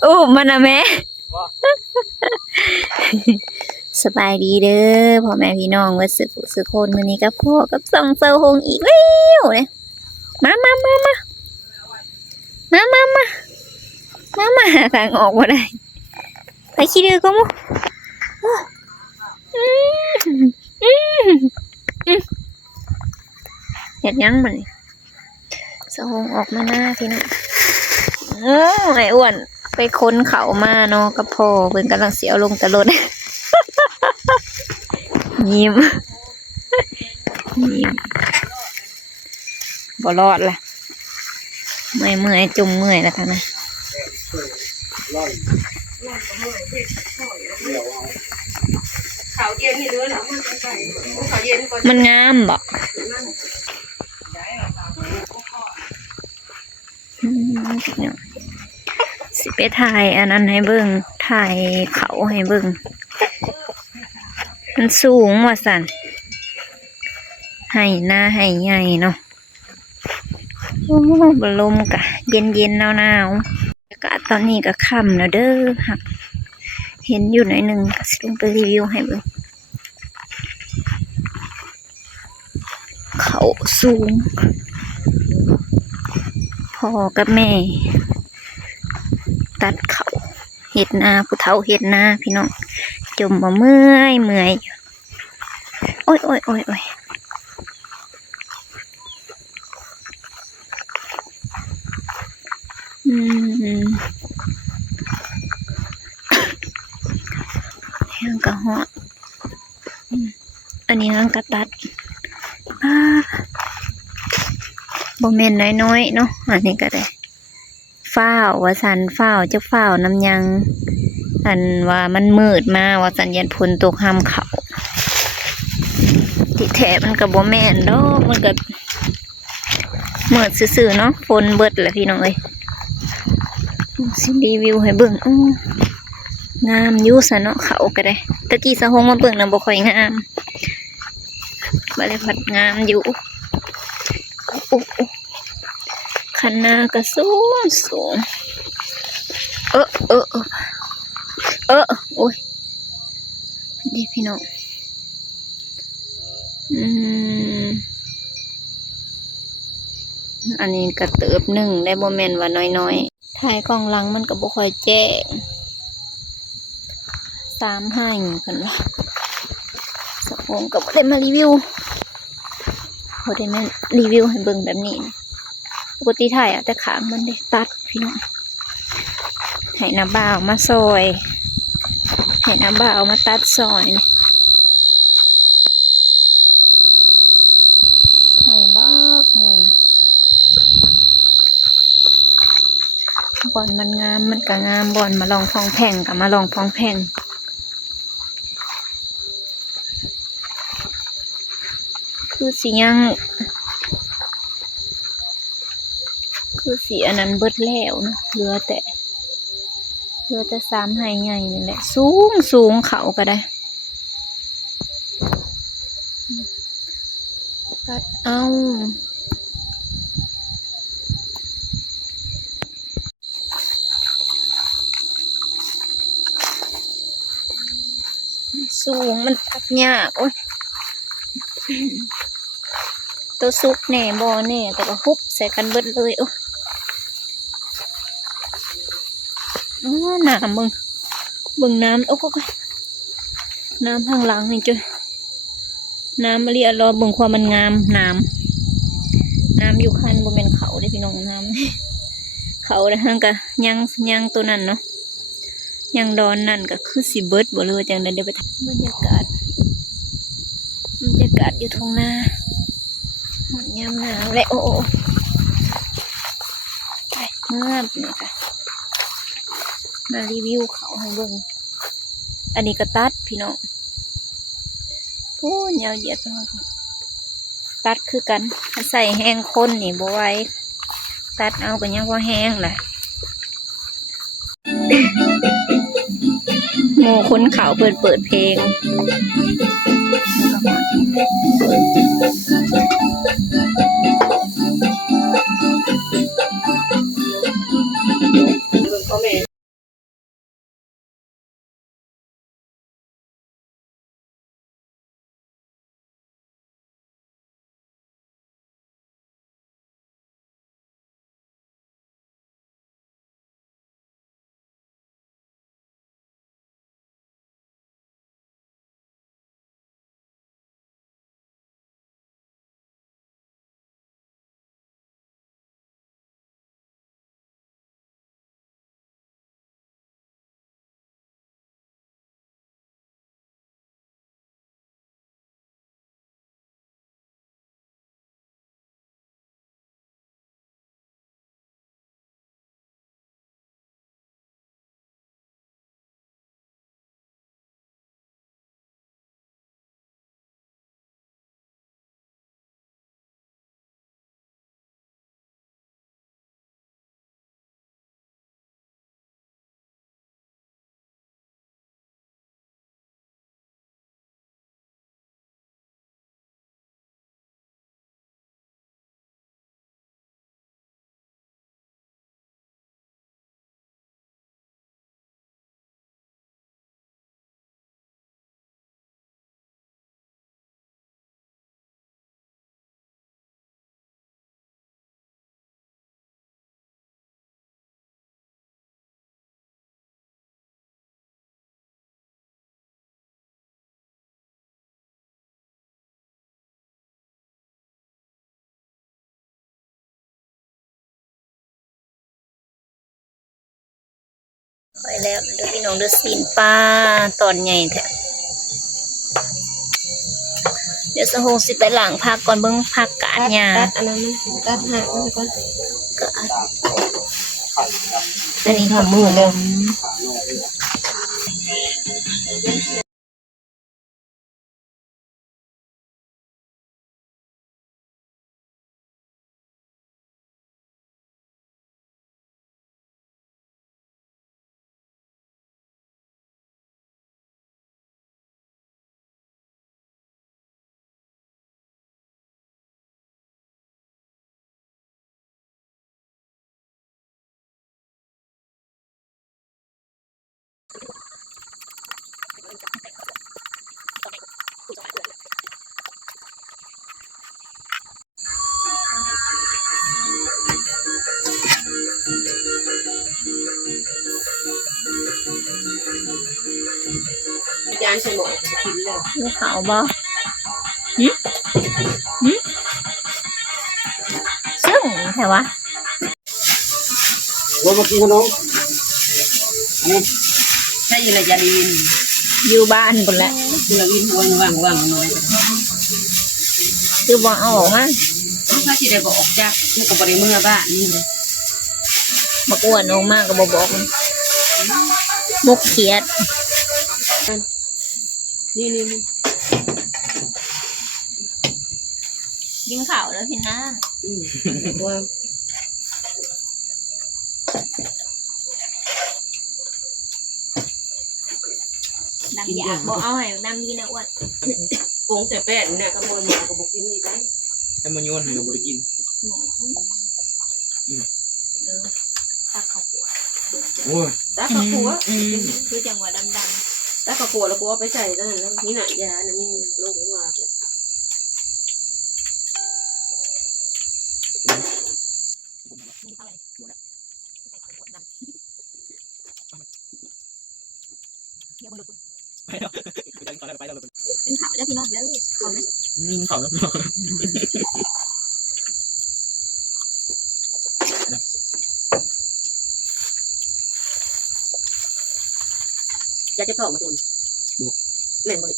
โอ้มันนะแม่สบายดีเด้อพ่อแม่พี่น้องว่าสึกคนมื้อนี้กับพ่อกับส่องเซาหงอีกแล้วเนี่ยมาทางออกบ่ได้ไปขี้ดื้อก็มุเฮ็ดยังมันเซาหงออกมาหน้าพี่น้องไอ้อ้วนไปค้นเขามาเนาะกับพ่อเพิ่นกำลังเสียวลงตะลดยิ้มบ่รอดละเมื่อยจุ่มเมื่อยแล้วค่ะนะเขาเย็นนี่เด้อนะเขาเย็นก่อน มันงามบ่สิไปถ่ายอันนั้นให้เบิ่งถ่ายเขาให้เบิ่งมันสูงว่าสั่นให้หน้าให้ใหญ่เนาะโอ้บลมกะเย็นหนาวอากาศตอนนี้ก็ค่ำแล้วเด้อครับเห็นอยู่หน่อยหนึ่งก็สิลงไปรีวิวให้เบิ่งเขาสูงพ่อกับแม่ตัดเขาเห็ดนาผู้เฒ่าเห็ดนาพี่น้องจมมาเมื่อยโอ้ยห้างกระหอดอันนี้ห้างกระตัดบ่แม่นน้อยเนาะอันนี้ก็ได้ฝ้าวว่าสันฝ้าวจะฝ้าวน้ำยังอันว่ามันมืดมาว่าสัญญาณพลตกห้ามเขาที่แท้มันก็บ่แม่นดอกมันก็มืดซื่อๆเนาะฝนเบิดแหละพี่น้องเอ้ยสิรีวิวให้เบิ่งงามอยู่ซะเนาะเขาก็ได้ตะกี้สะฮงมาเบิ่งน่ะบ่ค่อยงามบ่ได้พัดงามอยู่คันนาก็สูงโอ้ยดีพี่น้องอันนี้กระเติบหนึ่งได้โมเมนต์ว่าน้อยๆถ่ายกล้องหลังมันก็บ่ค่อยแจ้ง3-5กันว่าสะโพกก็บ่ได้มารีวิวเขาได้มารีวิวให้เบิ่งแบบนี้ปกติถ่ายแต่ขามันได้ตัดพี่น้องให้น้าบ่าวมาซอยให้น้าบ่าวมาตัดซอยนี่ให้บ้าไงบอนมันงามมันก็งามบอนมาลองฟองแผ่งกับมาลองฟองแผ่งคือสียังคือสีอันนั้นเบิดแล้วเนาะเหลือแต่3ให้ใหญ่นี่แหละสูงเขาก็ได้ตัดเอาสูงมันตัดยากโอ้ยตัวซุกแน่บอแน่แต่ก็ฮุบใส่กันเบิดเลยโอ้น้ำบึงน้ำโอ้ก็น้ำทางหลังนี่จ้ะน้ำมาเรียรอบึงความมันงามน้ำอยู่คันบนเป็นเขาได้พี่น้องน้ำเขาได้ทั้งกะยังตัวนั้นเนาะยังดอนนั่นก็คือสีเบิร์ดบ่เลยจังเดี๋ยวไปทำบรรยากาศอยู่ตรงหน้ายามหนาวและโอ้ไปเมื่อนี่ค่ะมารีวิวเขาให้เบิ่งอันนี้ก็ตัดพี่น้องโอ้ยาวเหยียดมากตัดคือกันใส่แห้งคนนี่บ่ไหวตัดเอาไปยังพอแห้งแหละโง่คนเขาเปิดเพลง เบิ่งพ่อแม่ไปแล้วดูพี่น้องดูซีนปลาตอนใหญ่แท้เดี๋ยวสะโฮงสิไปหลังพักก่อนเบิ่งพักกาดหญ้า ตัดอันนั้นมันตัดหักมันก่อน ก็อันนี้ ทำมือเด้อ ยานใส่หมอนกินเลย ลูกขาวบ่หึหึซึ่งแถวะ รถมากินขนม ใช่ละยาลีน อยู่บ้านพุ่นแหละ คือละวินว่างหน่อย คือบ่เอาออกมา ถ้าสิได้บอกจักมันก็บ่ได้เมื่อบ้านนี่เลย บักอ้วนออกมาก็บ่บอกมุกเขียด นี่ ยิงข่าวแล้วพี่น้า ว่า น้ำยาบ่เอาให้น้ำนี่นะอ้วน ปงใส่แป้งเนี่ยก็บ่มาก็บ่กินอีกแล้ว ให้มันโยนให้กับบริกิน หนูตักข้าวหัว โอ้ย ตาข้าวคั่ว คือจังหวะดำ ตาข้าวคั่วแล้วก็เอาไปใส่แล้วนั่นนี่น่ะยาน่ะมีลงว่า ไปแล้วตอนแรกไปแล้ว ๆเป็นข่าวแล้วพี่น้องแล้วข่าวไหม เขาแล้ว อยากจะพอกมาตุนแม่นบ่